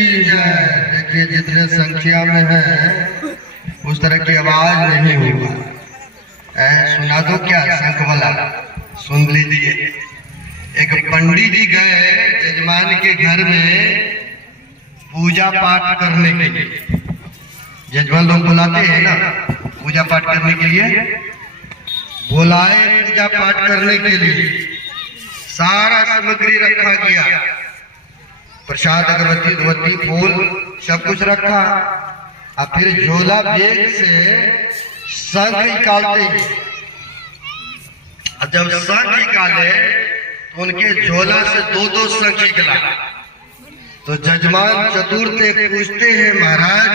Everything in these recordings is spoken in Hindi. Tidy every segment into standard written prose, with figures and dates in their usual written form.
की जय। देखिए जितने संख्या में है उस तरह की आवाज नहीं होगा। सुना दो क्या शंख वाला, सुन लीजिए। एक पंडित जी गए यजमान के घर में पूजा पाठ करने के लिए। यजमान लोग बुलाते हैं ना पूजा पाठ करने के लिए, बुलाए पूजा पाठ करने के लिए। सारा सामग्री रखा गया, प्रसाद अगरबत्ती धूपबत्ती फूल सब कुछ रखा। और फिर झोला बैग से शंख निकालते हैं। जब शंख निकाले तो उनके झोला से दो दो शंख निकला। तो जजमान चतुर थे, पूछते हैं महाराज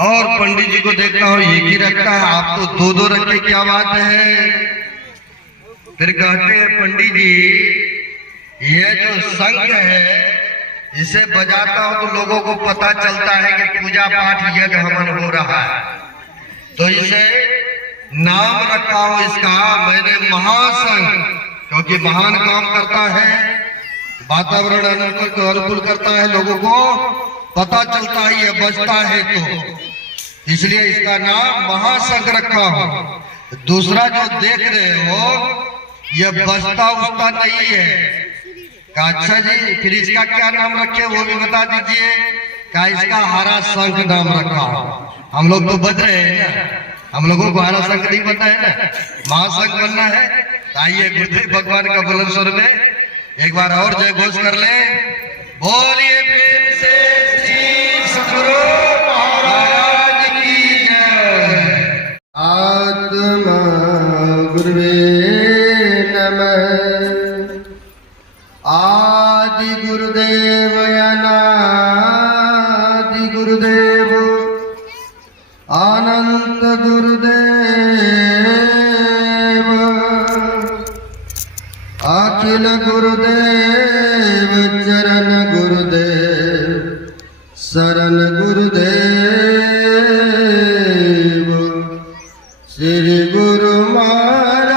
और पंडित जी को देखता हूँ एक ही रखता है, आप तो दो दो रखे, क्या बात है? फिर कहते हैं पंडित जी ये जो शंख है इसे बजाता हूं तो लोगों को पता चलता है कि पूजा पाठ यज्ञ हवन हो रहा है, तो इसे नाम रखा हो इसका मैंने महाशंख, क्योंकि महान काम करता है, वातावरण अनुकूल करता है, लोगों को पता चलता है ये बजता है, तो इसलिए इसका नाम महाशंख रखा हो। दूसरा जो देख रहे हो ये बजता उजता नहीं है। अच्छा जी फिर इसका क्या नाम रखे वो भी बता दीजिए। क्या इसका हरा शंख नाम रखा हो। हम लोग तो बज रहे हैं ना, हम लोगों को हरा शंख नहीं पता है ना, महाशंख बनना है। आइए गुरुदेव भगवान का बुलंद स्वर में एक बार और जय घोष कर ले। बोलिए प्रेम से श्री सद्गुरु महाराज की जय। आत्मा गुरुवे नमः। आदि गुरुदेव अनादि गुरुदेव अनंत गुरुदेव अखिल गुरुदेव चरण गुरुदेव शरण गुरुदेव श्री गुरु महाराज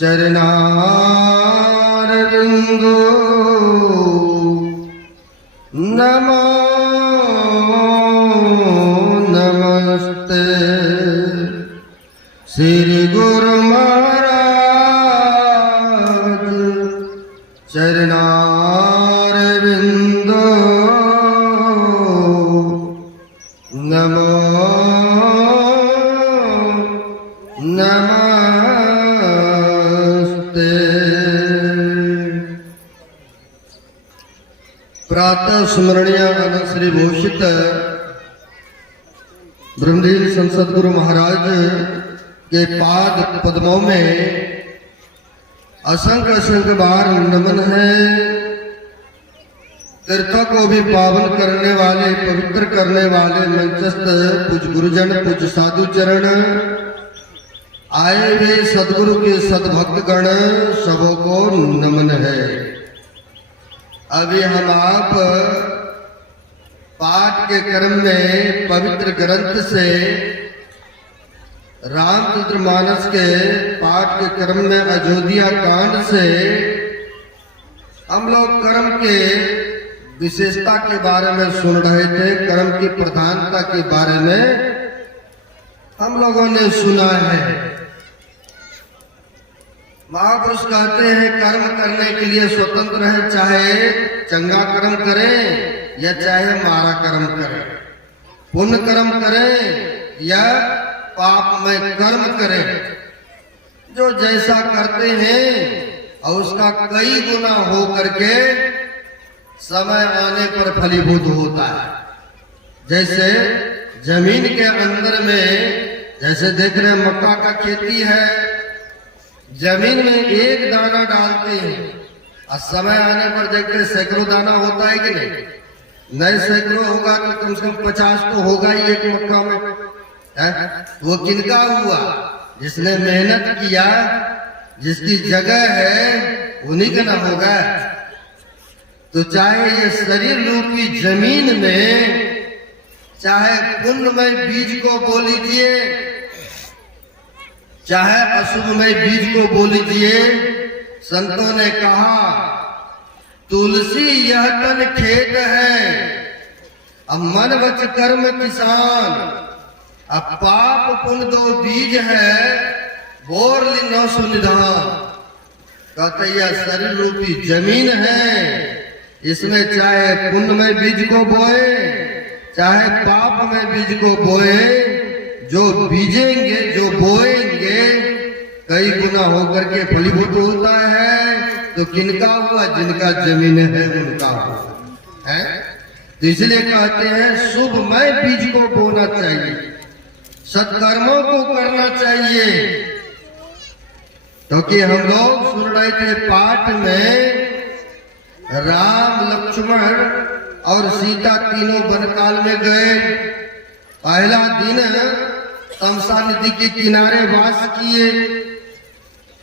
चरणारविंदो नमो नमस्ते। श्री गुरु महाराज चरणारविंदो नमो नमस्ते। प्रातः स्मरणीय अनंत श्री भूषित ब्रह्मलीन संत सद्गुरु महाराज के पाद पद्मों में असंख्य असंख्य बार नमन है। तीर्थ को भी पावन करने वाले पवित्र करने वाले मंचस्थ पूज गुरुजन पूज साधु चरण आए हुए सदगुरु के सदभक्त गण सबों को नमन है। अभी हम आप पाठ के क्रम में पवित्र ग्रंथ से रामचरितमानस के पाठ के क्रम में अयोध्या कांड से हम लोग कर्म के विशेषता के बारे में सुन रहे थे, कर्म की प्रधानता के बारे में हम लोगों ने सुना है। महापुरुष कहते हैं कर्म करने के लिए स्वतंत्र है, चाहे चंगा कर्म करें या चाहे मारा कर्म करें, पुण्य कर्म करें या पाप में कर्म करें, जो जैसा करते हैं और उसका कई गुना हो करके समय आने पर फलीभूत होता है। जैसे जमीन के अंदर में जैसे देख रहे हैं मक्का का खेती है, जमीन में एक दाना डालते हैं और समय आने पर देखते हैं सैकड़ों दाना होता है कि नहीं? नए सैकड़ों होगा तो कम से कम 50 तो होगा ही एक मक्का में है? वो किनका हुआ? जिसने मेहनत किया, जिसकी जगह है उन्हीं का ना होगा। तो चाहे ये शरीर रूपी जमीन में चाहे पुण्यमय बीज को बो लीजिए, चाहे अशुभमय बीज को बो लीजिए। संतों ने कहा तुलसी यह तन खेत है, अब मन वच कर्म किसान, अब पाप पुण्य दो बीज है, बोर ली नौ सुनिधान। कहते यह शरीर रूपी जमीन है, इसमें चाहे पुण्य में बीज को बोए चाहे पाप में बीज को बोए, जो बीजेंगे जो बोएंगे कई गुना होकर के फलीभूत होता है। तो किनका हुआ? जिनका जमीन है उनका हुआ है। तो इसलिए कहते हैं शुभ में बीज को बोना चाहिए, सत्कर्मों को करना चाहिए। क्योंकि हम लोग सुन रहे थे पाठ में, राम लक्ष्मण और सीता तीनों वनकाल में गए। पहला दिन तमसा नदी के किनारे वास किए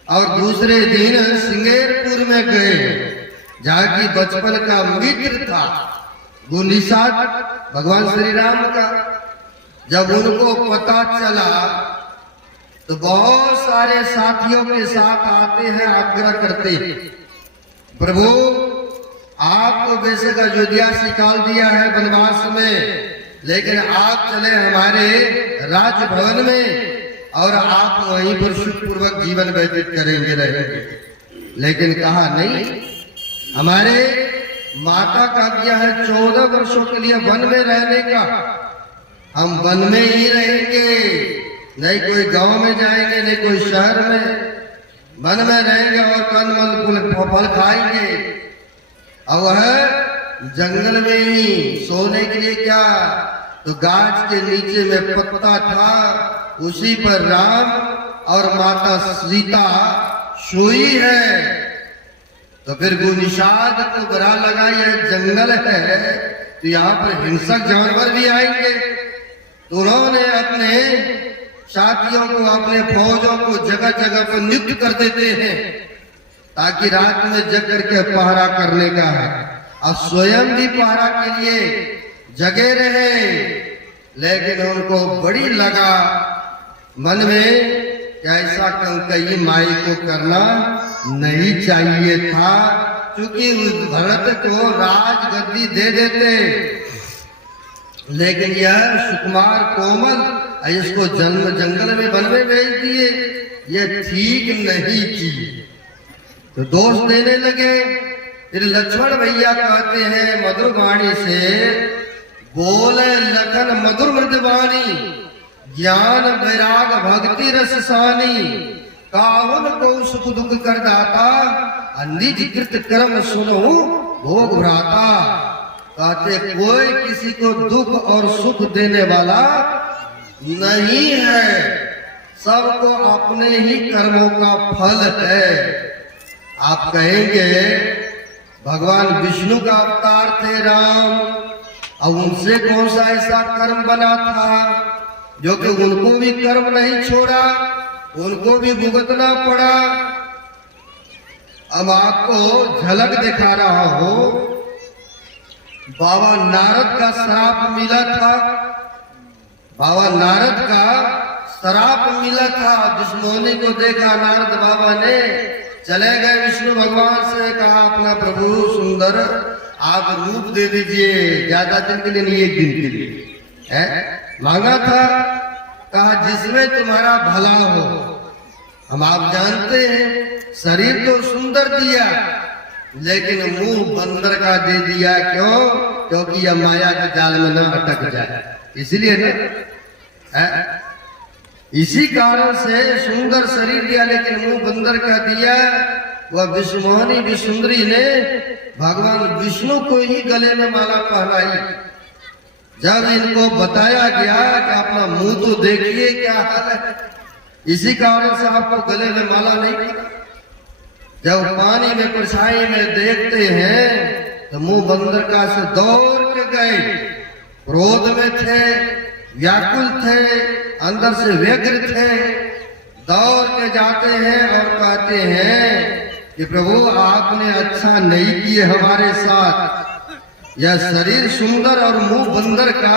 और दूसरे दिन सिंगेरपुर में गए, जहाँ की बचपन का मित्र था गुनिसाद भगवान श्री राम का। जब उनको पता चला तो बहुत सारे साथियों के साथ आते हैं, आग्रह करते हैं, प्रभु आपको बेशक अयोध्या से निकाल दिया है वनवास में, लेकिन आप चले हमारे राजभवन में और आप वहीं पर सुखपूर्वक जीवन व्यतीत करेंगे, रहेंगे। लेकिन कहा नहीं, हमारे माता का आज्ञा है 14 वर्षों के लिए वन में रहने का, हम वन में ही रहेंगे, नहीं कोई गांव में जाएंगे नहीं कोई शहर में, वन में रहेंगे और कंदमूल फल खाएंगे। और वह जंगल में ही सोने के लिए क्या, तो गाछ के नीचे में पत्ता था, उसी पर राम और माता सीता सोई है। तो फिर गुनिसाद को बुरा लगा, यह जंगल है तो यहाँ पर हिंसक जानवर भी आएंगे। तो उन्होंने अपने साथियों को, अपने फौजों को जगह जगह पर नियुक्त कर देते हैं, ताकि रात में जग करके पहरा करने का है, और स्वयं भी पहरा के लिए जगे रहे। लेकिन उनको बड़ी लगा मन में, ऐसा कंकई माई को करना नहीं चाहिए था, क्योंकि उस भरत को राजगद्दी दे देते। लेकिन यह सुकुमार कोमल, इसको जन्म जंगल में वन में भेज दिए, यह ठीक नहीं की। तो दोष देने लगे। फिर लक्ष्मण भैया कहते हैं मधुर वाणी से, बोले लखन मधुर मृदवाणी, ज्ञान वैराग भक्ति रस सानी, काहुन को सुख दुख कर दाता, निज कृत कर्म सुनो भोग भ्राता। कहते कोई किसी को दुख और सुख देने वाला नहीं है, सबको अपने ही कर्मों का फल है। आप कहेंगे भगवान विष्णु का अवतार थे राम, अब उनसे कौन सा ऐसा कर्म बना था जो कि उनको भी कर्म नहीं छोड़ा, उनको भी भुगतना पड़ा। अब आपको झलक दिखा रहा हो, बाबा नारद का श्राप मिला था, बाबा नारद का श्राप मिला था। दुश्मनी को देखा नारद बाबा ने, चले गए विष्णु भगवान से, कहा अपना प्रभु सुंदर आप रूप दे दीजिए, ज्यादा दिन के लिए नहीं, एक दिन के लिए है मांगा था। कहा जिसमें तुम्हारा भला हो। हम आप जानते हैं शरीर तो सुंदर दिया, लेकिन मुंह बंदर का दे दिया। क्यों? क्योंकि यह माया के जाल में न अटक जाए, इसलिए ना। इसी कारण से सुंदर शरीर दिया, लेकिन मुंह बंदर का दिया। वह विष्णुमोहिनी विष्णुंदरी ने भगवान विष्णु को ही गले में माला पहनाई। जब इनको बताया गया कि अपना मुंह तो देखिए क्या हाल है, इसी कारण से आपको गले में माला नहीं पड़ा। जब पानी में परछाई में देखते हैं तो मुंह बंदर का से दौड़ के गए, क्रोध में थे, व्याकुल थे, अंदर से व्यग्र थे, दौड़ के जाते हैं और कहते हैं कि प्रभु आपने अच्छा नहीं किए हमारे साथ, यह शरीर सुंदर और मुंह बंदर का,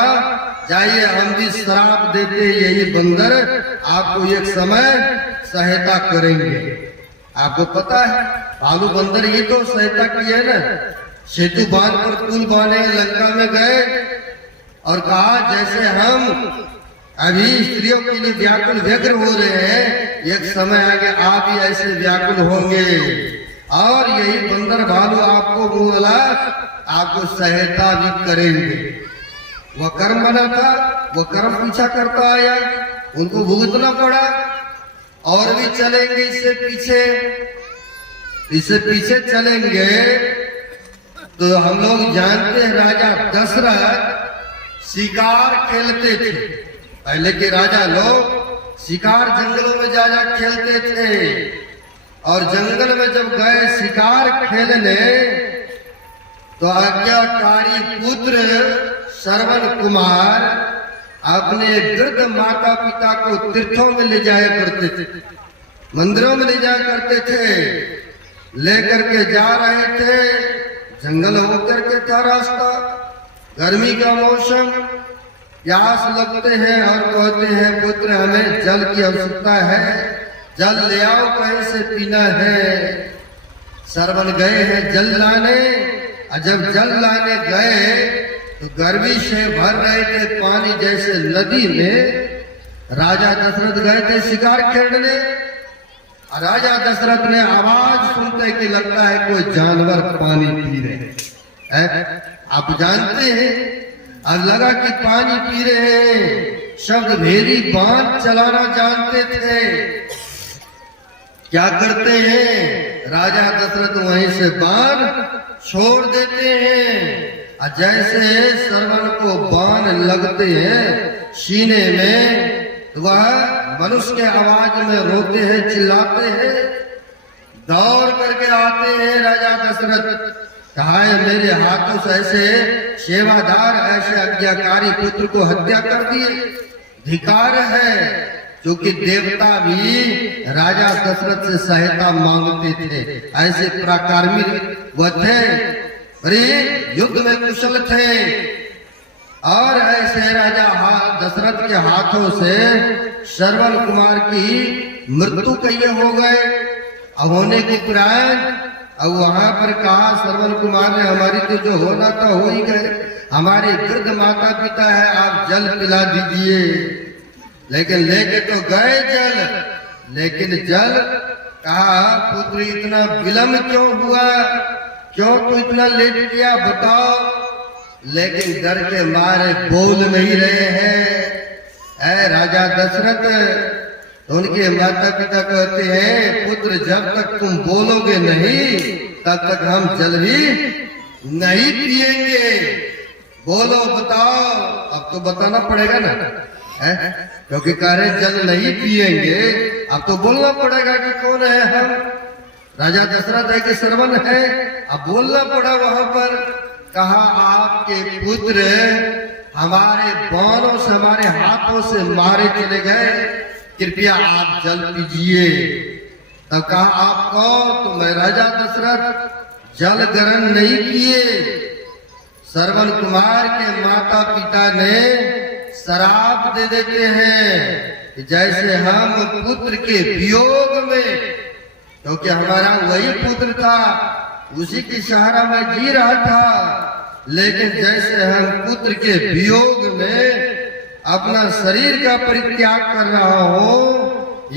जाइए हम भी श्राप देते, यही बंदर आपको एक समय सहायता करेंगे। आपको पता है भालू बंदर ये तो सहायता की है ना, सेतु बांध पर पुल बांधे लंका में गए और कहा जैसे हम अभी स्त्रियों के लिए व्याकुल व्यग्र हो रहे हैं, एक समय आगे आप भी ऐसे व्याकुल होंगे और यही बंदर भालू आपको बोला आपको सहायता भी करेंगे। वह कर्म बना था, वो कर्म पीछा करता आया, उनको भुगतना पड़ा और भी चलेंगे इससे पीछे चलेंगे। तो हम लोग जानते हैं राजा दशरथ शिकार खेलते थे। पहले के राजा लोग शिकार जंगलों में जा खेलते थे और जंगल में जब गए शिकार खेलने तो आज्ञाकारी पुत्र श्रवण कुमार अपने वृद्ध माता पिता को तीर्थों में ले जाया करते थे, मंदिरों में ले जाया करते थे। लेकर के जा रहे थे, जंगल होकर के था रास्ता, गर्मी का मौसम, प्यास लगते हैं और कहते हैं पुत्र हमें जल की आवश्यकता है, जल ले आओ, कहीं से पीना है। श्रवण गए हैं जल लाने और जब जल लाने गए तो गर्मी से भर रहे थे पानी जैसे नदी में। राजा दशरथ गए थे शिकार खेलने और राजा दशरथ ने आवाज सुनते कि लगता है कोई जानवर पानी पी रहे हैं। आप जानते हैं, अब लगा कि पानी पी रहे हैं, शब्द भेदी बांध चलाना जानते थे। क्या करते हैं, राजा दशरथ वहीं से बांध छोड़ देते हैं। जैसे श्रवण को बाण लगते हैं सीने में, वह मनुष्य के आवाज में रोते हैं, चिल्लाते हैं, दौड़ करके आते हैं। राजा दशरथ कहा मेरे हाथों से ऐसे सेवादार ऐसे आज्ञाकारी पुत्र को हत्या कर दिए, धिकार है। क्योंकि देवता भी राजा दशरथ से सहायता मांगते थे, ऐसे पराक्रमी वह थे, अरे युद्ध में कुशल थे और ऐसे राजा दशरथ के हाथों से श्रवण कुमार की मृत्यु कई हो गए। अब होने के उपरांत अब वहां पर कहा श्रवण कुमार ने हमारी तो जो होना था हो ही गए, हमारे वृद्ध माता पिता है, आप जल पिला दीजिए। लेकिन लेके तो गए जल, लेकिन जल कहा पुत्र इतना विलम्ब क्यों हुआ, क्यों तू इतना लेट किया बताओ। लेकिन डर के मारे बोल नहीं रहे हैं। राजा दशरथ तो उनके माता पिता कहते हैं पुत्र जब तक तुम बोलोगे नहीं तब तक हम जल भी नहीं पिएंगे, बोलो बताओ। अब तो बताना पड़ेगा ना, क्योंकि कह रहे जल नहीं पिएंगे, अब तो बोलना पड़ेगा कि कौन है हम। राजा दशरथ है कि श्रवण है, अब बोलना पड़ा वहां पर। कहा आपके पुत्र हमारे बाणों से हमारे हाथों से मारे चले गए, कृपया आप जल पीजिए। तब कहा आप कौन, तो मैं राजा दशरथ जल ग्रहण नहीं किए। श्रवण कुमार के माता पिता ने शराप दे देते हैं जैसे हम पुत्र के वियोग में, क्योंकि हमारा वही पुत्र था, उसी की सहारा में जी रहा था, लेकिन जैसे हम पुत्र के वियोग में अपना शरीर का परित्याग कर रहा हो,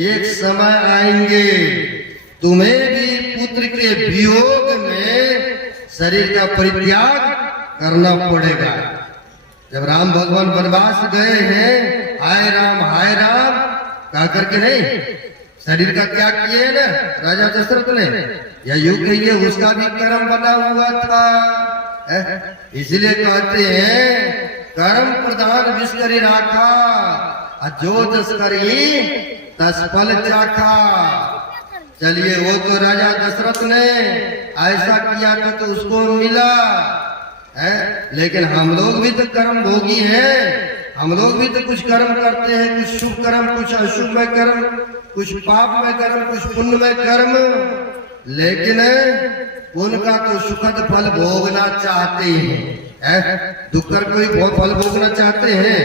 एक समय आएंगे तुम्हें भी पुत्र के वियोग में शरीर का परित्याग करना पड़ेगा। जब राम भगवान वनवास गए हैं, हाय राम कह करके नहीं, शरीर का त्याग किए ना राजा दशरथ ने, या युग कहिए उसका भी कर्म बना हुआ था। इसलिए कहते हैं कर्म प्रधान विष करी राखा, जो दस करी तस फल चाखा। चलिए वो तो राजा दशरथ ने ऐसा किया था तो उसको मिला है, लेकिन हम लोग भी तो कर्म भोगी हैं, हम लोग भी तो कुछ कर्म करते हैं, कुछ शुभ कर्म, कुछ अशुभ में कर्म, कुछ पाप में कर्म, कुछ पुण्य में कर्म, लेकिन उनका तो सुखद फल भोगना चाहते हैं। दुख कर कोई फल भोगना चाहते हैं?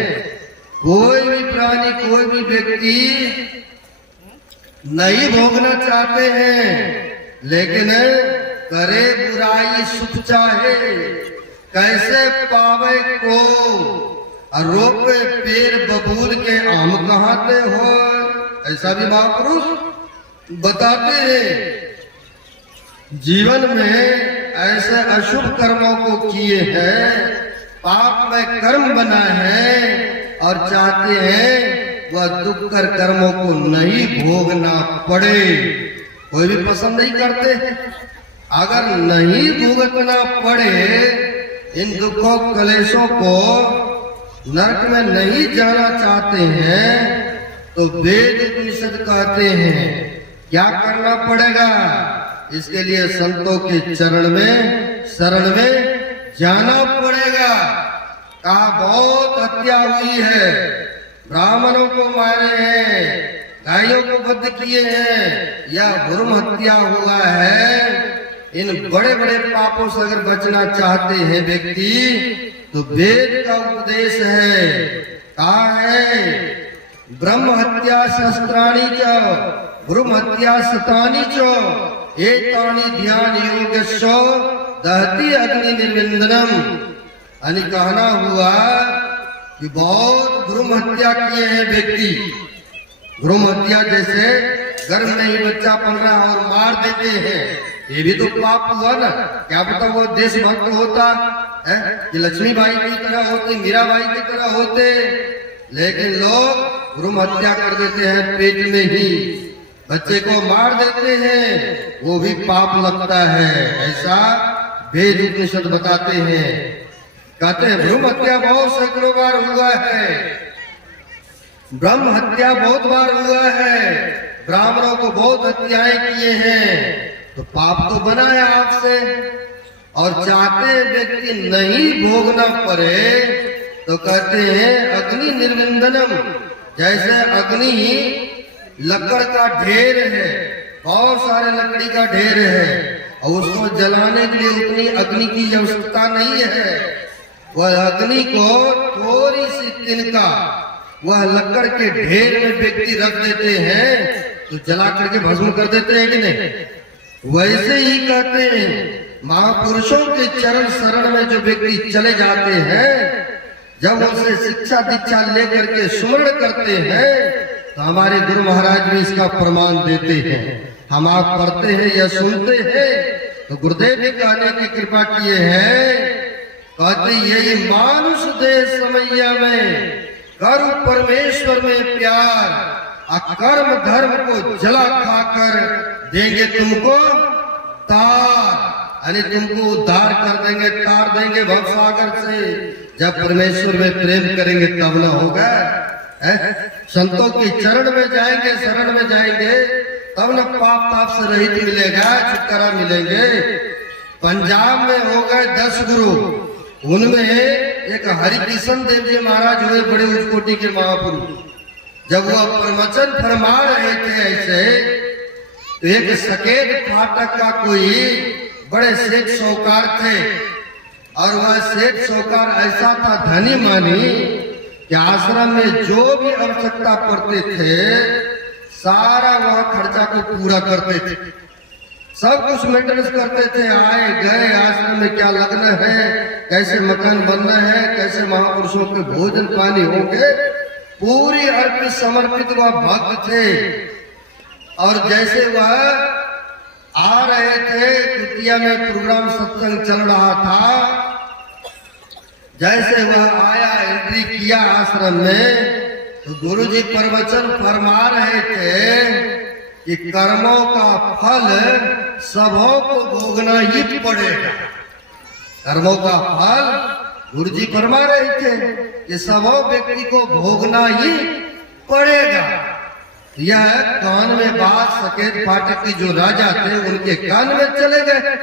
कोई भी प्राणी, कोई भी व्यक्ति नहीं भोगना चाहते हैं, लेकिन करे बुराई सुख चाहे, कैसे पावे को रोपे पेड़ बबूल के आम कहाते हो। ऐसा भी महापुरुष बताते हैं। जीवन में ऐसे अशुभ कर्मों को किए हैं, पाप में कर्म बना है और चाहते हैं वह दुख कर कर्मों को नहीं भोगना पड़े। कोई भी पसंद नहीं करते। अगर नहीं भुगतना पड़े इन दुखों कलेशों को, नरक में नहीं जाना चाहते हैं, तो वेद उपनिषद कहते हैं क्या करना पड़ेगा। इसके लिए संतों के चरण में शरण में जाना पड़ेगा। कहा बहुत हत्या हुई है, ब्राह्मणों को मारे हैं, गायों को वध किए हैं, या भ्रूण हत्या हुआ है। इन बड़े बड़े पापों से अगर बचना चाहते हैं व्यक्ति, तो वेद का उपदेश है। कहा है ब्रह्म हत्या शस्त्राणी च भ्रूण हत्या शतानी च एतानि ध्यान योगस्व दहति अग्नि निर्विंदनम। यानी कहना हुआ कि बहुत भ्रूण हत्या किए हैं व्यक्ति। भ्रूण हत्या जैसे गर्भ में ही बच्चा पल रहा और मार देते हैं, ये भी तो पाप हुआ ना। क्या पता वो देशभक्त होता है कि लक्ष्मीबाई की तरह होते, मीराबाई की तरह होते, लेकिन लोग भ्रूण हत्या कर देते हैं, पेट में ही बच्चे को मार देते हैं, वो भी पाप लगता है। ऐसा वेद उपनिषद बताते हैं। कहते हैं भ्रूण हत्या बहुत सैकड़ों बार हुआ है, ब्रह्म हत्या बहुत बार हुआ है, ब्राह्मणों को बहुत हत्याएं किए हैं, तो पाप तो बना है आपसे। और चाहते व्यक्ति नहीं भोगना पड़े, तो कहते हैं अग्नि निर्विंदनम। जैसे अग्नि लकड़ का ढेर है, बहुत सारे लकड़ी का ढेर है, और उसको जलाने के लिए उतनी अग्नि की आवश्यकता नहीं है। वह अग्नि को थोड़ी सी तिनका वह लकड़ के ढेर में व्यक्ति रख देते हैं, तो जला करके भस्म कर देते हैं कि नहीं। वैसे ही कहते हैं महापुरुषों के चरण शरण में जो व्यक्ति चले जाते हैं, जब उनसे शिक्षा दीक्षा लेकर के सुमरण करते हैं, तो हमारे गुरु महाराज भी इसका प्रमाण देते हैं। हम आप पढ़ते हैं या सुनते हैं, तो गुरुदेव भी कहने की कृपा किए हैं। कहते यही मानुष दे समैया में कर्म परमेश्वर में प्यार, अकर्म धर्म को जला खाकर देंगे तुमको तार। यानी तुमको उद्धार कर देंगे, तार देंगे भव सागर से। जब परमेश्वर में प्रेम करेंगे तब न होगा। संतों के चरण में जाएंगे, शरण में जाएंगे, तब न पाप ताप से रहित मिलेगा, छुटकारा मिलेंगे। पंजाब में हो गए 10 गुरु, उनमें एक हरिकिशन देव जी महाराज हुए, बड़े उच्च कोटि के महापुरुष। जब वह प्रवचन फरमा रहे थे ऐसे, तो एक सकेत फाटक का कोई बड़े सेठ साहूकार थे, और वह सेठ साहूकार ऐसा था धनी मानी कि आश्रम में जो भी आवश्यकता पड़ते थे सारा वह खर्चा को पूरा करते थे, सब कुछ मेंटेनेंस करते थे। आए गए आश्रम में क्या लगना है, कैसे मकान बनना है, कैसे महापुरुषों के भोजन पानी होंगे, पूरी अर्पित समर्पित वह भक्त थे। और जैसे वह आ रहे थे, कुटिया में प्रोग्राम सत्संग चल रहा था, जैसे वह आया, एंट्री किया आश्रम में, तो गुरुजी प्रवचन फरमा रहे थे कि कर्मों का फल सबों को भोगना ही पड़ेगा। कर्मों का फल गुरुजी फरमा रहे थे कि सबों व्यक्ति को भोगना ही पड़ेगा। यह कान में बात सकेत फाटक की जो राजा थे उनके कान में चले गए,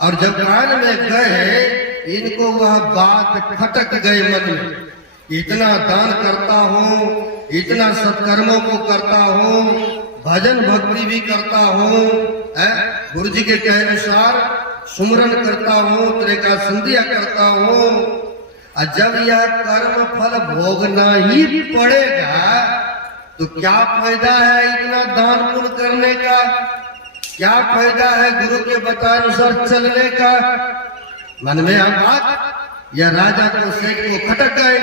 और जब कान में गए इनको वह बात खटक गई मन में। इतना दान करता हूँ, इतना सत्कर्मों को करता हूँ, भजन भक्ति भी करता हूँ, गुरु जी के कहे अनुसार सुमरन करता हूँ, त्रिका संध्या करता हूँ, और जब यह कर्म फल भोगना ही पड़ेगा तो क्या फायदा है इतना दान पुण्य करने का। क्या फायदा है गुरु के बताए अनुसार चलने का। मन में आ बात, यह राजा को सेठ को खटक गए।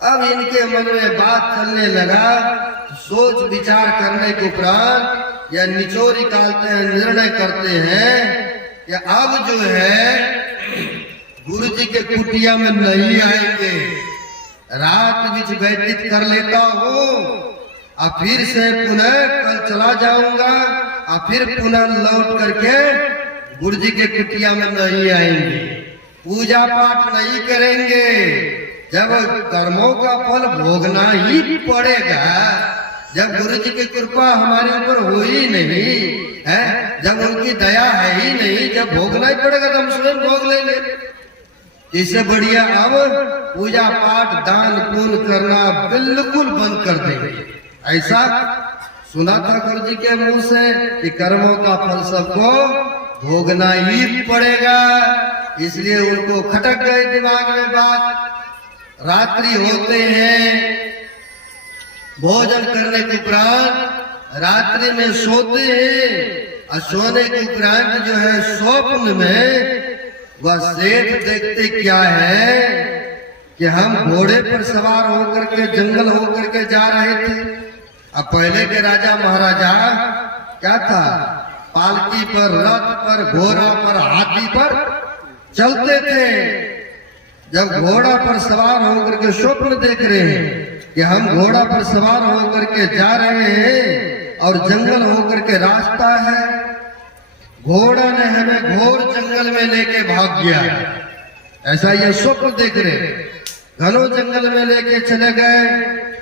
अब इनके मन में बात चलने लगा। सोच विचार करने के उपरांत यह निचोड़ निकालते हैं, निर्णय करते हैं कि अब जो है गुरु जी के कुटिया में नहीं आएंगे, रात बीच व्यतीत कर लेता हूँ, अब फिर से पुनः कल चला जाऊंगा, और फिर पुनः लौट करके गुरु जी के कुटिया में नहीं आएंगे, पूजा पाठ नहीं करेंगे। जब कर्मों का फल भोगना ही पड़ेगा, जब गुरु जी की कृपा हमारे ऊपर हो ही नहीं है, जब उनकी दया है ही नहीं, जब भोगना ही पड़ेगा तो हम स्वयं भोग लेंगे। इससे बढ़िया अब पूजा पाठ दान पुण्य करना बिल्कुल बंद कर देंगे। ऐसा सुना था गुरु जी के मुंह से कि कर्मों का फल सबको भोगना ही पड़ेगा। इसलिए उनको खटक गए दिमाग में बात। रात्रि होते हैं, भोजन करने के उपरांत रात्रि में सोते हैं, और सोने के उपरांत जो है स्वप्न में वह सेठ देखते क्या है कि हम घोड़े पर सवार होकर के जंगल होकर के जा रहे थे। अब पहले के राजा महाराजा क्या था, पालकी पर, रथ पर, घोड़ा पर, हाथी पर चलते थे। जब घोड़ा पर सवार होकर के स्वप्न देख रहे हैं कि हम घोड़ा पर सवार होकर के जा रहे हैं और जंगल होकर के रास्ता है, घोड़ा ने हमें घोर जंगल में लेके भाग गया, ऐसा ये स्वप्न देख रहे। घनों जंगल में लेके चले गए,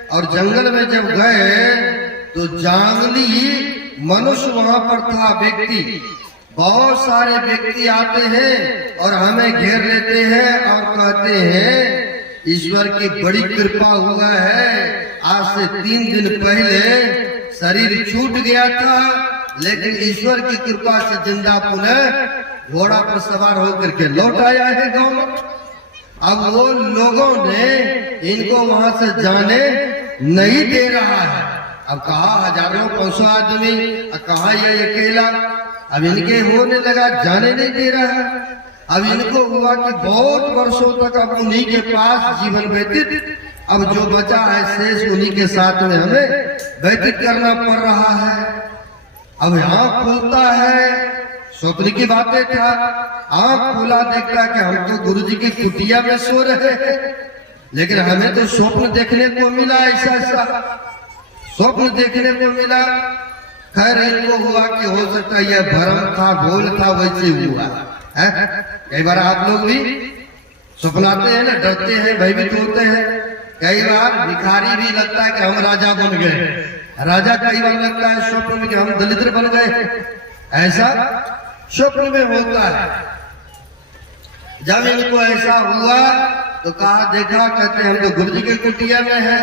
और जंगल में जब गए तो जंगली मनुष्य वहां पर था, व्यक्ति, बहुत सारे व्यक्ति आते हैं और हमें घेर लेते हैं और कहते हैं ईश्वर की बड़ी कृपा हुआ है, आज से 3 दिन पहले शरीर छूट गया था, लेकिन ईश्वर की कृपा से जिंदा पुनः घोड़ा पर सवार होकर के लौट आया है गांव में। अब वो लोगों ने इनको वहां से जाने नहीं दे रहा है। अब कहा हजारों 500 आदमी, कहा ये अकेला, अब इनके होने लगा, जाने नहीं दे रहा है। अब इनको हुआ कि बहुत वर्षों तक अब उन्हीं के पास जीवन व्यतीत, अब जो बचा है शेष उन्हीं के साथ में हमें व्यतीत करना पड़ रहा है। अब आँख खुलता है, स्वप्न की बातें था, आँख खुला देखता कि हम तो गुरु जी की कुटिया में सो रहे हैं, लेकिन हमें तो स्वप्न देखने को मिला, ऐसा स्वप्न देखने को मिला। खैर इनको हुआ कि हो सकता है यह भ्रम था, भूल था, वैसे हुआ है। कई बार आप लोग भी स्वप्नाते हैं ना, डरते हैं, भयभीत होते हैं। कई बार भिखारी भी लगता है कि हम राजा बन गए, राजा कई बार लगता है स्वप्न में कि हम दलिद्र बन गए, ऐसा स्वप्न में होता है। जब इनको ऐसा हुआ तो कहा, देखा, कहते हम तो गुरु जी के कुटिया में है।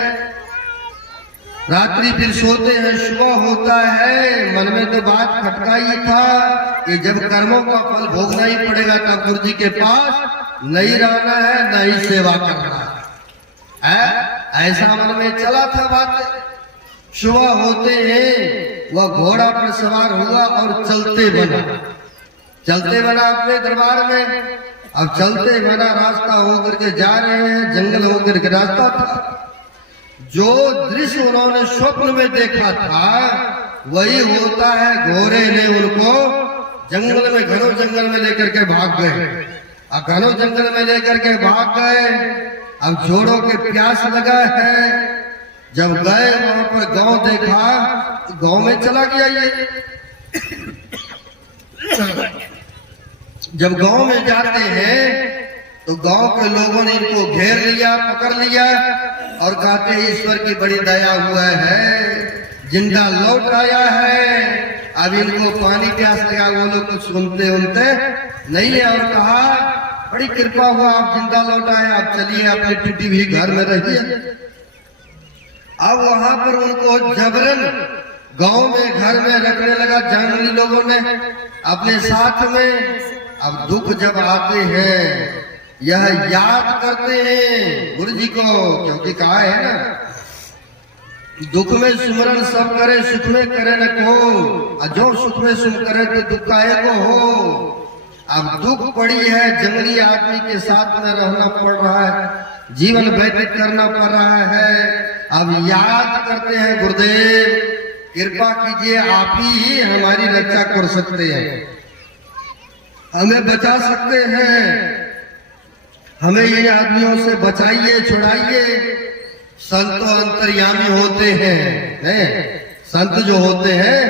रात्रि फिर सोते हैं, सुबह होता है, मन में तो बात खटका ही था कि जब कर्मों का फल भोगना ही पड़ेगा तब गुरु जी के पास नहीं रहना है, नहीं सेवा करना है, ऐसा मन में चला था बात। सुबह होते हैं वह घोड़ा पर सवार हुआ और चलते बना अपने दरबार में। अब चलते बना रास्ता होकर के जा रहे हैं, जंगल होकर के रास्ता था। जो दृश्य उन्होंने स्वप्न में देखा था वही होता है। घोड़े ने उनको जंगल में, घनों जंगल में लेकर के भाग गए। अब घनों जंगल में लेकर के भाग गए। अब जोड़ों के प्यास लगा है। जब गए वहां पर गांव देखा तो गांव में चला गया ये। जब गांव में जाते हैं तो गांव के लोगों ने इनको घेर लिया, पकड़ लिया और कहते हैं ईश्वर की बड़ी दया हुआ है, जिंदा लौट आया है। अब इनको पानी प्यास लगा, वो लोग कुछ सुनते नहीं है, और कहा बड़ी कृपा हुआ, आप जिंदा लौट आए, आप चलिए अपने टूटी हुई घर में रहिए। अब वहां पर उनको जबरन गांव में घर में रखने लगा जंगली लोगों ने अपने साथ में। अब दुख जब आते हैं यह याद करते हैं गुरु जी को, क्योंकि कहा है ना दुख में सिमरन सब करे, सुख में करे न को, जो सुख में सुख करे तो दुख काहे को हो। अब दुख पड़ी है, जंगली आदमी के साथ में रहना पड़ रहा है, जीवन व्यतीत करना पड़ रहा है। अब याद करते हैं गुरुदेव कृपा कीजिए, आप ही हमारी रक्षा कर सकते हैं, हमें बचा सकते हैं, हमें ये आदमियों से बचाइए, छुड़ाइए। संत तो अंतर्यामी होते हैं, संत जो होते हैं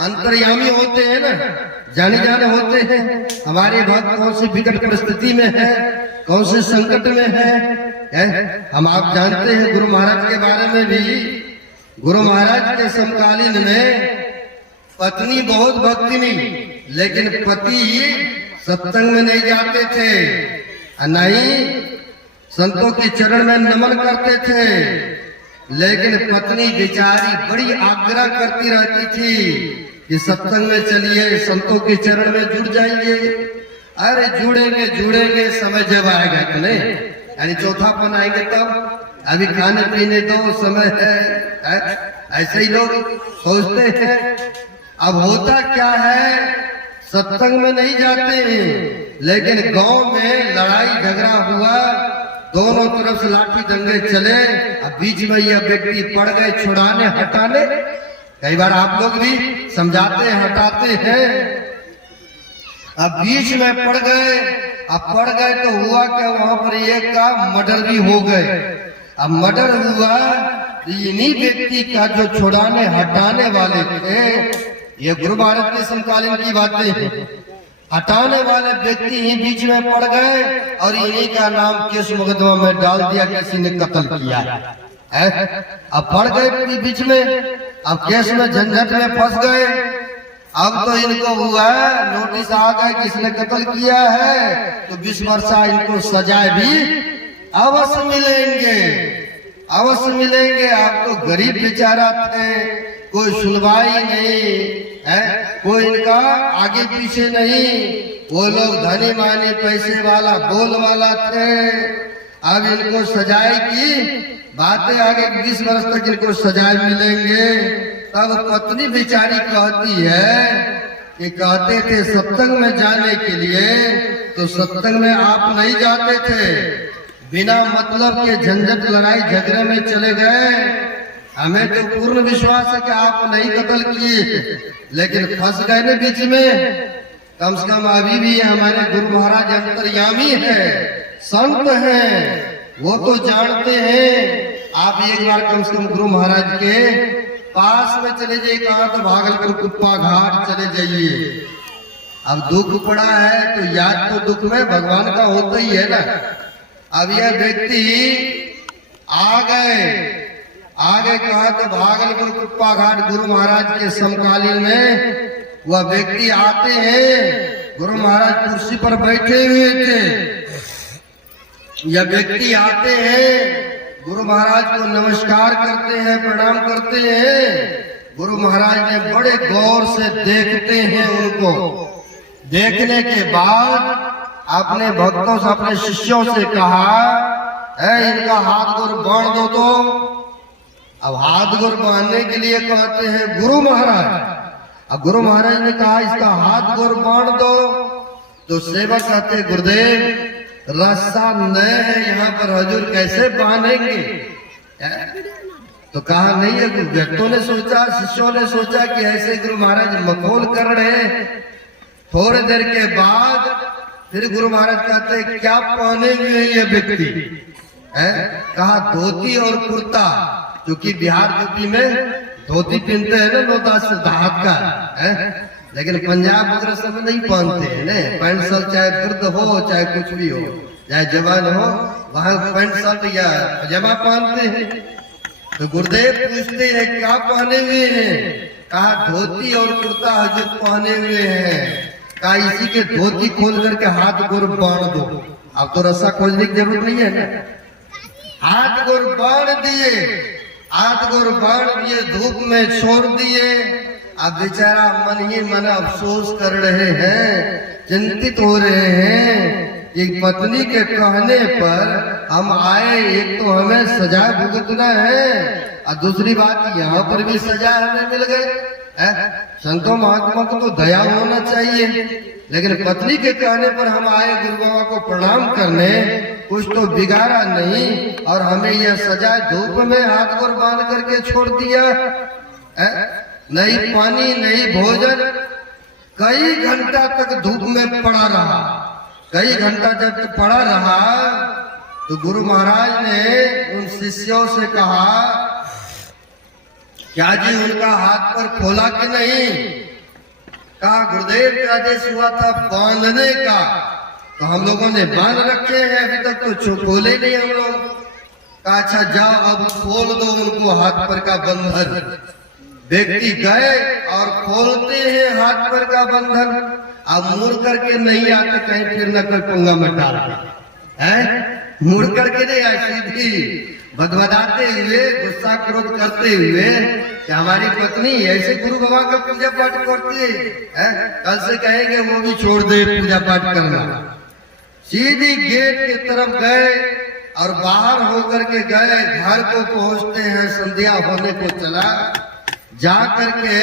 अंतर्यामी होते हैं ना, जाने जाने होते हैं। हमारे भक्त कौन सी विकट परिस्थिति में है, कौन से संकट में है, हम आप जानते हैं। गुरु महाराज के बारे में भी, गुरु महाराज के समकालीन में पत्नी बहुत भक्तिनी, लेकिन पति सत्संग में नहीं जाते थे, नहीं संतों के चरण में नमन करते थे, लेकिन पत्नी बेचारी बड़ी आग्रह करती रहती थी कि सत्संग में चलिए, संतों के चरण में जुड़ जाइए। अरे जुड़ेंगे जुड़ेंगे, समय जब आएगा कि नहीं, यानी चौथापन आएंगे तब, अभी खाने पीने दो, समय है, ऐसे ही लोग सोचते हैं। अब होता क्या है, सत्संग में नहीं जाते हैं, लेकिन गांव में लड़ाई झगड़ा हुआ, दोनों तरफ से लाठी दंगे चले, अब बीच में यह व्यक्ति पड़ गए छुड़ाने हटाने। कई बार आप लोग भी समझाते हैं, हटाते हैं, अब बीच में पड़ गए। अब पड़ गए तो हुआ क्या, वहां पर एक का मर्डर भी हो गए। अब मर्डर हुआ तो इन्हीं व्यक्ति का जो छुड़ाने हटाने वाले थे, ये गुरु महाराज के समकालीन की बातें हैं, हटाने वाले व्यक्ति ही बीच में पड़ गए और इन्हीं का नाम केस मुकदमा में डाल दिया, किसी ने कत्ल किया है। अब पड़ गए बीच में, अब केस में झंझट में फंस गए। अब तो इनको हुआ नोटिस आ गए कि इसने कत्ल किया है, तो 20 वर्ष इनको सजाए भी अवश्य मिलेंगे, अवश्य मिलेंगे। आप तो गरीब बेचारा थे, कोई सुनवाई नहीं है, कोई इनका आगे पीछे नहीं, वो लोग धनी मानी पैसे वाला बोल वाला थे। अब इनको सजाए की बातें आगे 20 वर्ष तक इनको सजाए मिलेंगे। तब पत्नी बेचारी कहती है कि कहते थे सत्संग में जाने के लिए, तो सत्संग में आप नहीं जाते थे, बिना मतलब के झंझट लड़ाई झगड़े में चले गए। हमें तो पूर्ण विश्वास है कि आप नहीं कत्ल किए, लेकिन फंस गए ना बीच में। कम से कम अभी भी हमारे गुरु महाराज अंतर्यामी है, संत हैं, वो तो जानते हैं। आप एक बार कम से कम गुरु महाराज के पास में चले जाइए, कहा तो भागलपुर कुप्पा घाट चले जाइए। अब दुख पड़ा है तो याद तो दुख में भगवान का होता ही है ना। अब यह व्यक्ति आ गए कहा तो भागलपुर कुप्पा घाट गुरु महाराज के समकालीन में वह व्यक्ति आते हैं। गुरु महाराज कुर्सी पर बैठे हुए थे, यह व्यक्ति आते हैं, गुरु महाराज को नमस्कार करते हैं, प्रणाम करते हैं। गुरु महाराज ने बड़े गौर से देखते हैं उनको। देखने के बाद अपने भक्तों से, अपने शिष्यों से कहा, इनका हाथ गोर बांध दो। तो अब हाथ गोर बांधने के लिए कहते हैं गुरु महाराज। अब गुरु महाराज ने कहा इसका हाथ गोर बांध दो, तो सेवक कहते गुरुदेव रास्ता नए है यहाँ पर, हजूर कैसे बांधेंगे। तो कहा नहीं है, व्यक्तों ने सोचा, शिष्यों ने सोचा कि ऐसे गुरु महाराज मखौल कर रहे हैं। थोड़ी देर के बाद फिर गुरु महाराज कहते हैं क्या पहने हुए हैं ये व्यक्ति है। कहा धोती और कुर्ता, क्योंकि बिहार यूपी में धोती पहनते हैं ना, 9-10 हाथ का है, लेकिन पंजाब वगैरह सब नहीं पहनते हैं ना। पैंट शर्ट चाहे वृद्ध हो चाहे कुछ भी हो, चाहे जवान हो, वहां पैंट शर्ट या पजामा पहनते हैं। तो गुरुदेव पूछते हैं क्या पहने हुए हैं। कहा धोती और कुर्ता हजूर पहने हुए हैं। कहा इसी के धोती खोल करके हाथ गोर बांध दो। अब तो रस्सा खोलने की जरूरत नहीं है ना, हाथ गोर बांध दिए, हाथ गोर बांध दिए, धूप में छोड़ दिए। अब बेचारा मन ही मन अफसोस कर रहे हैं, चिंतित हो रहे हैं कि पत्नी के कहने पर हम आए, एक तो हमें सजा भुगतना है और दूसरी बात यहाँ पर भी सजा हमें मिल गई। संतों महात्मा को तो दया होना चाहिए, लेकिन पत्नी के कहने पर हम आए गुरु बाबा को प्रणाम करने, कुछ तो बिगाड़ा नहीं और हमें यह सजा धूप में हाथ गोर बांध करके छोड़ दिया। नहीं पानी नहीं भोजन, कई घंटा तक धूप में पड़ा रहा। कई घंटा जब तक पड़ा रहा तो गुरु महाराज ने उन शिष्यों से कहा, क्या जी उनका हाथ पर खोला कि नहीं? कहा गुरुदेव का आदेश हुआ था बांधने का, तो हम लोगों ने बांध रखे हैं, अभी तक तो खोले नहीं हम लोग। कहा अच्छा जाओ अब खोल दो उनको हाथ पर का बंधन। व्यक्ति गए और खोलते हैं हाथ पर का बंधन। अब मुड़ करके नहीं आते, कहीं फिर न कोई पंगा में डाल है, मुड़ करके नहीं आए, सीधी बदबदाते हुए गुस्सा क्रोध करते हुए कि हमारी पत्नी ऐसे गुरु बाबा का पूजा पाठ करती है, कल से कहेंगे वो भी छोड़ दे पूजा पाठ करना। सीधी गेट की तरफ गए और बाहर होकर के गए, घर को पहुंचते हैं, संध्या होने को चला। जा करके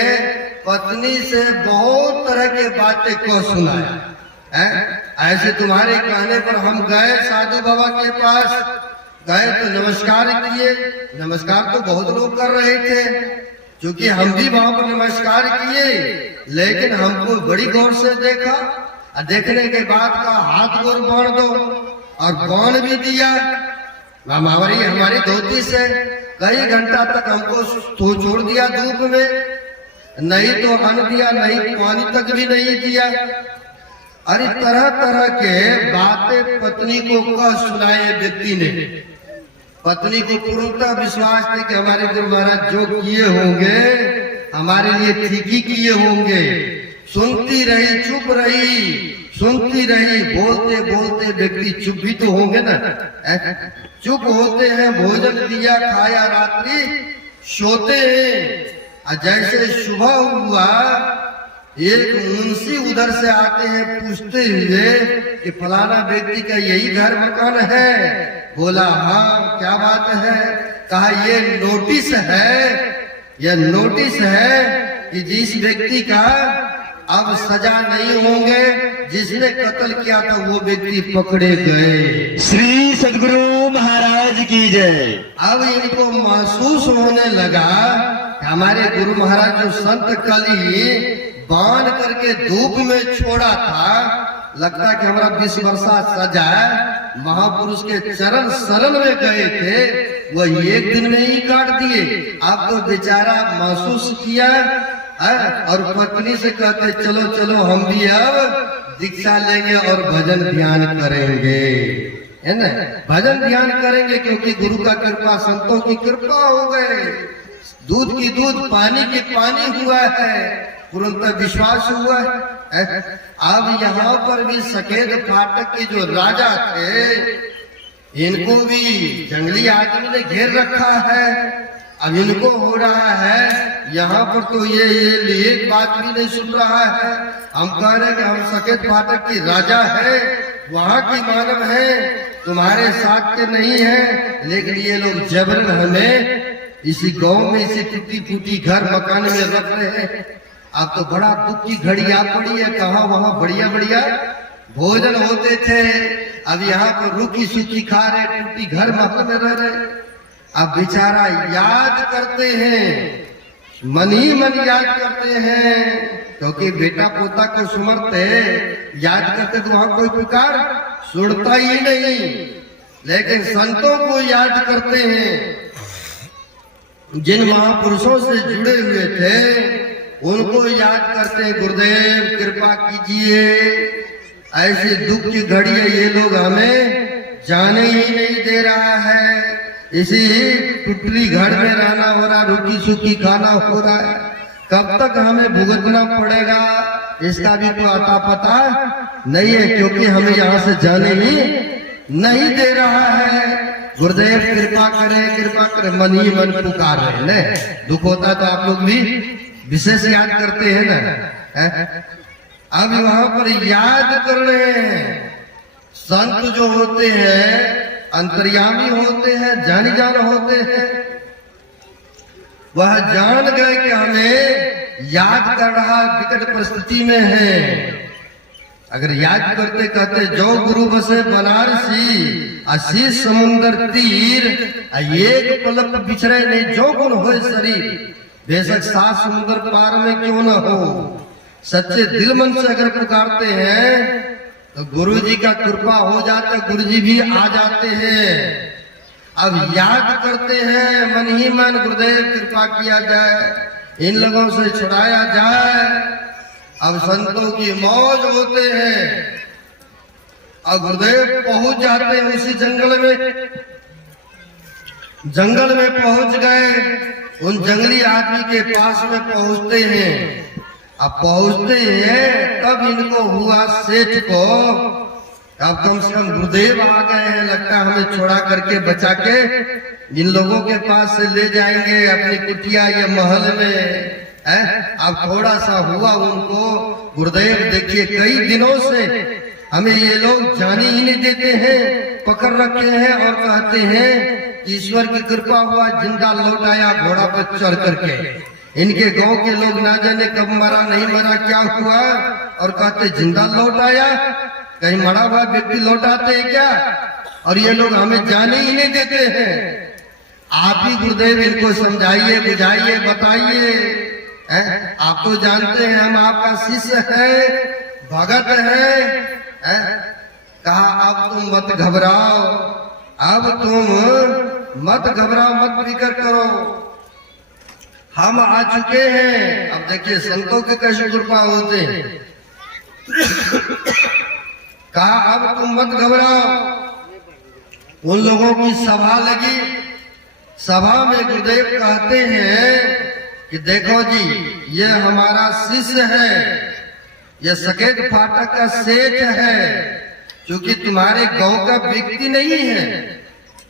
पत्नी से बहुत तरह के बातें को सुनाया। ऐसे तुम्हारे कहने पर हम गए साधु बाबा के पास, गए तो नमस्कार किए। नमस्कार तो बहुत लोग कर रहे थे, क्योंकि हम भी वहां पर नमस्कार किए, लेकिन हमको बड़ी गौर से देखा और देखने के बाद का हाथ गोर बांध दो और बांध भी दिया हमारी धोती से। कई घंटा तक हमको तो छोड़ दिया धूप में, नहीं तो अन्न दिया, नहीं पानी तक भी नहीं दिया। अरे तरह तरह के बातें पत्नी को कह सुनाए व्यक्ति ने। पत्नी को पूर्णतः विश्वास थे कि हमारे गुरु महाराज जो किए होंगे हमारे लिए ठीक ही किए होंगे। सुनती रही, चुप रही, सुनती रही। बोलते बोलते व्यक्ति चुप भी तो होंगे ना, चुप होते हैं। भोजन दिया, खाया, रात्रि सोते हैं। जैसे सुबह हुआ एक मुंशी उधर से आते हैं पूछते हुए कि फलाना व्यक्ति का यही घर मकान है? बोला हाँ, क्या बात है? कहा ये नोटिस है, यह नोटिस है कि जिस व्यक्ति का अब सजा नहीं होंगे, जिसने कत्ल किया था वो व्यक्ति पकड़े गए। श्री सद्गुरु महाराज की जय। अब इनको महसूस होने लगा हमारे गुरु महाराज जो संत कली बांध करके धूप में छोड़ा था, लगता कि हमारा 20 वर्षा सजा महापुरुष के चरण शरण में गए थे, वह एक दिन में ही काट दिए। अब तो बेचारा महसूस किया और पत्नी से कहते चलो चलो हम भी अब दीक्षा लेंगे और भजन ध्यान करेंगे, है ना? भजन ध्यान करेंगे क्योंकि गुरु का कृपा, संतों की कृपा हो गए। दूध की दूध, पानी की पानी हुआ है, तुरंत विश्वास हुआ है। अब यहाँ पर भी सकेत फाटक के जो राजा थे, इनको भी जंगली आदमी ने घेर रखा है। अब इनको हो रहा है यहाँ पर तो ये एक बात भी नहीं सुन रहा है। हम कह रहे कि हम सकेत फाटक की राजा है, वहाँ की मानव है, तुम्हारे साथ के नहीं है, लेकिन ये लोग जबरन हमें इसी गांव में इसी टूटी फूटी घर मकान में रख रहे हैं। अब तो बड़ा दुख की घड़ी आ पड़ी है। कहाँ वहाँ बढ़िया बढ़िया भोजन होते थे, अब यहाँ पर रूखी सूखी खा रहे, टूटी घर महल में रह रहे। अब बेचारा याद करते हैं, मन ही मन याद करते हैं, क्योंकि बेटा पोता को सुमरते याद करते तो वहां कोई पुकार सुनता ही नहीं, लेकिन संतों को याद करते हैं। जिन महापुरुषों से जुड़े हुए थे उनको याद करते हैं, गुरुदेव कृपा कीजिए, ऐसी दुख की घड़ी है, ये लोग हमें जाने ही नहीं दे रहा है, इसी टुटली घर में रहना हो रहा, रूखी सूखी खाना हो रहा है, कब तक हमें भुगतना पड़ेगा इसका भी कोई अता पता नहीं है, क्योंकि हमें यहाँ से जाने ही नहीं दे रहा है। गुरुदेव कृपा करें, कृपा करें, मन ही मन पुकार रहे हैं। दुख होता तो आप लोग भी विशेष याद करते हैं ना। अब वहां पर याद कर रहे हैं, संत जो होते हैं अंतर्यामी होते हैं, जानी जान होते हैं। वह जान गए कि हमें याद कर रहा विकट परिस्थिति में है। अगर याद करते कहते जो गुरु बसे बनारसी आशीष समुंदर तीर एक पलक बिछड़े नहीं जो गुण हो शरीर, बेशक 7 समुद्र पार में क्यों न हो। सच्चे दिल मन से अगर पुकारते हैं तो गुरु जी का कृपा हो जाता, गुरु जी भी आ जाते हैं। अब याद करते हैं मन ही मन गुरुदेव कृपा किया जाए, इन लोगों से छुड़ाया जाए। अब संतों की मौज होते हैं। अब गुरुदेव पहुंच जाते हैं उसी जंगल में। जंगल में पहुंच गए, उन जंगली आदमी के पास में पहुंचते हैं। अब पहुंचते हैं तब इनको हुआ सेठ को, अब कम से कम गुरुदेव आ गए हैं, लगता है हमें छोड़ा करके बचा के इन लोगों के पास से ले जाएंगे अपनी कुटिया या महल में। अब थोड़ा सा हुआ उनको, गुरुदेव देखिए कई दिनों से हमें ये लोग जाने ही नहीं देते हैं, पकड़ रखे हैं और कहते हैं ईश्वर की कृपा हुआ जिंदा लौट आया घोड़ा पर चढ़ करके। इनके गांव के लोग ना जाने कब मरा नहीं मरा क्या हुआ, और कहते जिंदा लौट आया। कहीं मरा हुआ व्यक्ति लौट आते हैं क्या? और ये लोग हमें जाने ही नहीं देते हैं। आप ही गुरुदेव इनको समझाइए, बुझाइए, बताइए। आप तो जानते हैं हम आपका शिष्य है, भगत है। कहा अब तुम मत घबराओ, अब तुम मत घबराओ, मत फिक्र करो, हम आ चुके हैं। अब देखिए संतों के कैसे कृपा होते हैं। कहा अब तुम मत घबराओ। उन लोगों की सभा लगी। सभा में गुरुदेव कहते हैं कि देखो जी ये हमारा शिष्य है, ये सकेत फाटक का सेठ है, क्योंकि तुम्हारे गांव का व्यक्ति नहीं है।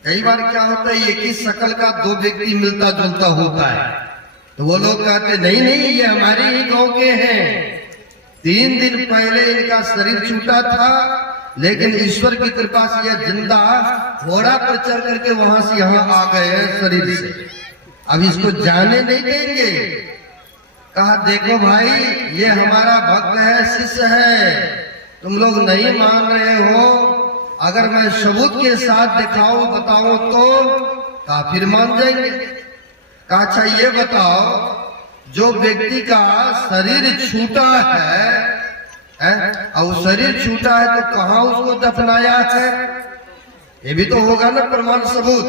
कई बार क्या होता है एक ही शकल का 2 व्यक्ति मिलता जुलता होता है, तो वो लोग कहते नहीं नहीं ये हमारे ही गांव के हैं। 3 दिन पहले इनका शरीर छूटा था, लेकिन ईश्वर की कृपा से यह जिंदा घोड़ा पर चढ़ करके वहां से यहाँ आ गए हैं शरीर से। अब इसको जाने नहीं देंगे। कहा देखो भाई ये हमारा भक्त है, शिष्य है, तुम लोग नहीं मान रहे हो, अगर मैं सबूत के साथ दिखाऊं बताऊं तो कहा फिर मान जाएंगे। कहा अच्छा ये बताओ जो व्यक्ति का शरीर छूटा है और शरीर छूटा है तो कहाँ उसको दफनाया है? ये भी तो होगा ना प्रमाण सबूत।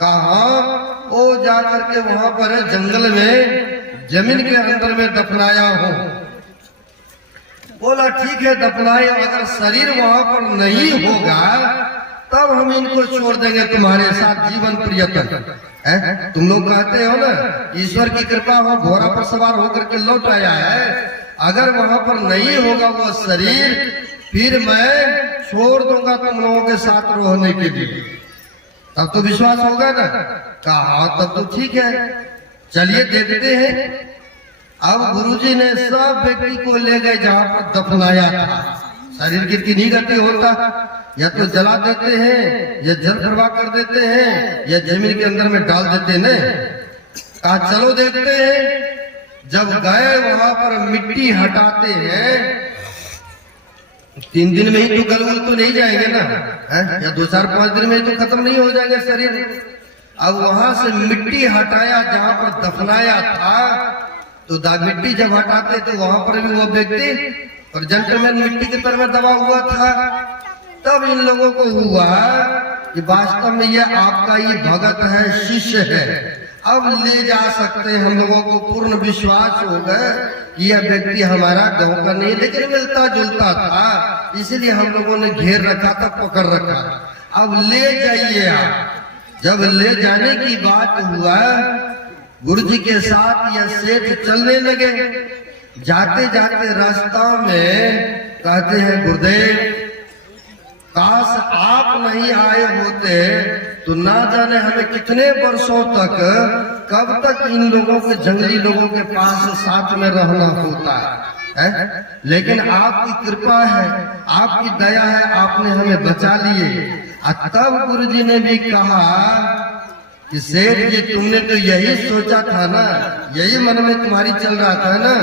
कहा वो जा करके वहां पर जंगल में जमीन के अंदर में दफनाया हो। बोला ठीक है दफनाए, अगर शरीर वहां पर नहीं होगा तब हम इनको छोड़ देंगे तुम्हारे साथ जीवन पर्यंत। तुम लोग कहते हो ना ईश्वर की कृपा हो, घोड़ा पर सवार होकर के लौट आया है, अगर वहां पर नहीं होगा वो शरीर फिर मैं छोड़ दूंगा तुम लोगों के साथ रहने के लिए, तब तो विश्वास होगा ना। कहा तब तो ठीक है चलिए देखते हैं। अब गुरुजी ने सब व्यक्ति को ले गए जहां पर दफनाया था। शरीर की नहीं गति होता, या तो जला देते हैं या जल प्रवाह कर देते हैं या जमीन के अंदर में डाल देते हैं। कहा चलो देखते हैं। जब गए वहां पर मिट्टी हटाते हैं, 3 दिन में ही तो गल तो नहीं जाएंगे ना, या 2-4-5 दिन में ही तो खत्म नहीं हो जाएंगे शरीर। अब वहां से मिट्टी हटाया जहां पर दफनाया था, तो मिट्टी जब हटाते तो वहां पर भी वो व्यक्ति प्रेजेंट में मिट्टी की तरह दबा हुआ था। तब इन लोगों को हुआ कि वास्तव में ये आपका ये भगत है, शिष्य है, अब ले जा सकते हैं। हम लोगों को पूर्ण विश्वास हो गया कि यह व्यक्ति हमारा गांव का नहीं लेकिन मिलता जुलता था, इसलिए हम लोगों ने घेर रखा था, पकड़ रखा। अब ले जाइए आप। जब ले जाने की बात हुआ, गुरुजी के साथ यह सेठ चलने लगे। जाते जाते रास्ता में कहते हैं गुरुदेव काश आप नहीं आए होते तो ना जाने हमें कितने वर्षों तक कब तक इन लोगों के जंगली लोगों के पास साथ में रहना होता है? लेकिन आपकी कृपा है, आपकी दया है, आपने हमें बचा लिए। तब गुरुजी ने भी कहा कि सेठ जी तुमने तो यही सोचा था ना, यही मन में तुम्हारी चल रहा था ना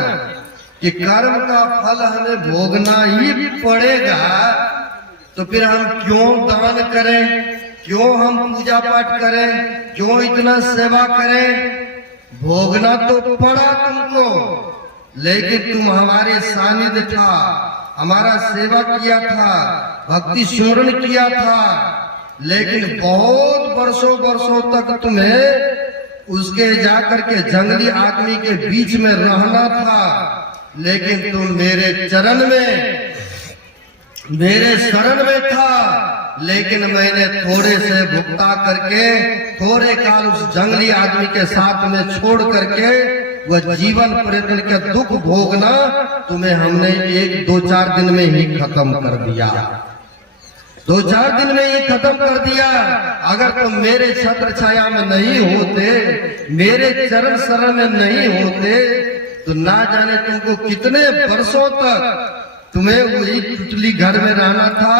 कि कर्म का फल हमें भोगना ही पड़ेगा, तो फिर हम क्यों दान करें, क्यों हम पूजा पाठ करें, क्यों इतना सेवा करें। भोगना तो पड़ा तुमको, लेकिन तुम हमारे सानिध्य था, हमारा सेवा किया था, भक्ति स्मरण किया था, लेकिन बहुत वर्षों तक तुम्हें उसके जाकर के जंगली आदमी के बीच में रहना था। लेकिन तुम मेरे चरण में, मेरे शरण में था, लेकिन मैंने थोड़े से भुगता करके थोड़े काल उस जंगली आदमी के साथ में छोड़ करके वह जीवन पर्यटन के दुख भोगना तुम्हें हमने 1-2-4 दिन में ही खत्म कर दिया, 2-4 दिन में ही खत्म कर दिया। अगर तुम मेरे छत्र छाया में नहीं होते, मेरे चरण शरण में नहीं होते, तो ना जाने तुमको कितने वर्षों तक तुम्हें वही टुटली घर में रहना था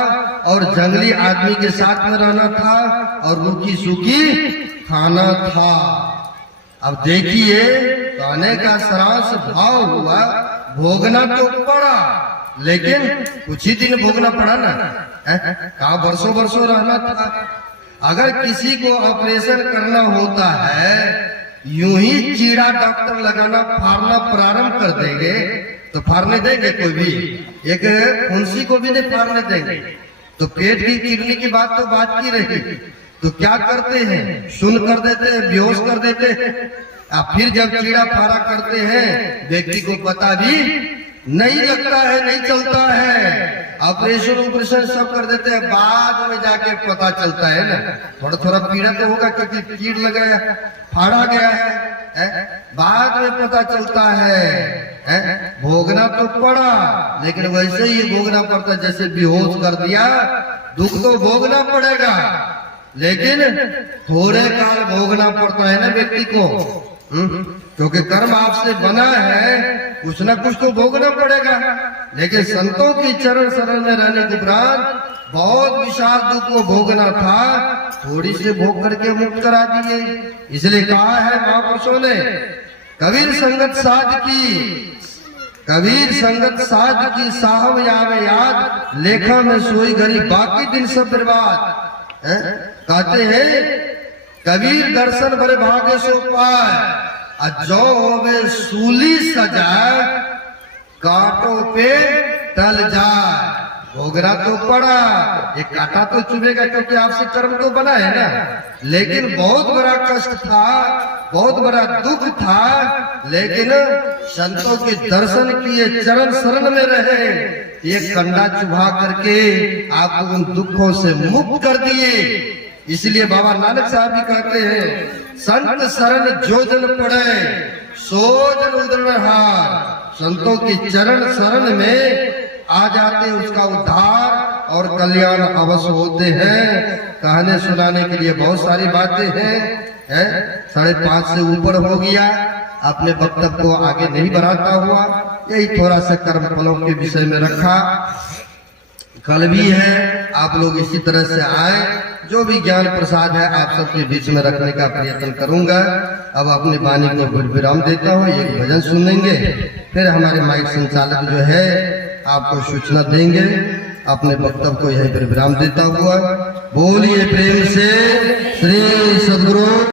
और जंगली आदमी के साथ में रहना था और रूखी सूखी खाना था। अब देखिए कहने का सारांश भाव हुआ, भोगना तो पड़ा, लेकिन कुछ ही दिन भोगना पड़ा ना, कहा वर्षों रहना था। अगर किसी को ऑपरेशन करना होता है, यूं ही चीड़ा डॉक्टर लगाना फाड़ना प्रारंभ कर देंगे तो फाड़ने देंगे कोई भी, एक फुंसी को भी नहीं फाड़ने देंगे। तो पेट की किडनी की बात तो बात की रही, तो क्या करते हैं, सुन कर देते हैं, बेहोश कर देते हैं। फिर जब चीड़ा फाड़ा करते हैं व्यक्ति को पता भी नहीं लगता है, नहीं चलता है, ऑपरेशन सब कर देते हैं, बाद में जाके पता चलता है ना। थोड़ा पीड़ा तो होगा क्योंकि कीड़ लगाया, फाड़ा गया है, बाद में पता चलता है। भोगना तो पड़ा, लेकिन वैसे ही भोगना पड़ता जैसे बेहोश कर दिया, दुख तो भोगना पड़ेगा, लेकिन थोड़े काल भोगना पड़ता है ना व्यक्ति को, क्योंकि कर्म आपसे बना है, कुछ ना कुछ तो भोगना पड़ेगा। लेकिन संतों की चरण शरण में रहने के उपरांत बहुत विशाल दुख को भोगना था, थोड़ी से भोग करके मुक्त करा दिए। इसलिए कहा है महापुरुषों ने, कबीर संगत साध की, कबीर संगत साध की साहब यावे याद, लेखा में सोई घड़ी बाकी दिन सब बर्बाद। कहते हैं कबीर दर्शन भरे भागे सो पाए, जो होवे सूली सजाए, कांटों पे टल जाए। भोगना तो पड़ा, एक कांटा तो चुभेगा क्योंकि आपसे कर्म तो बना है ना, लेकिन बहुत बड़ा कष्ट था, बहुत बड़ा दुख था, लेकिन संतों के दर्शन किए, चरण शरण में रहे, एक कंडा चुभा करके आपको उन दुखों से मुक्त कर दिए। इसलिए बाबा नानक साहब भी कहते हैं, संत शरण जो जन पड़े सो जन उद्धार। संतों की चरण शरण में आ जाते, उसका उद्धार और कल्याण अवश्य होते हैं। कहने सुनाने के लिए बहुत सारी बातें हैं, 5:30 से ऊपर हो गया, अपने वक्तव्य को आगे नहीं बढ़ाता हुआ यही थोड़ा सा कर्म फलों के विषय में रखा। कल भी है, आप लोग इसी तरह से आए, जो भी ज्ञान प्रसाद है आप सबके बीच में रखने का प्रयत्न करूंगा। अब अपनी वाणी को विराम देता हूँ, एक भजन सुनेंगे, फिर हमारे माइक संचालक जो है आपको सूचना देंगे। अपने वक्तव्य को यहीं पर विराम देता हुआ बोलिए प्रेम से श्री सद्गुरु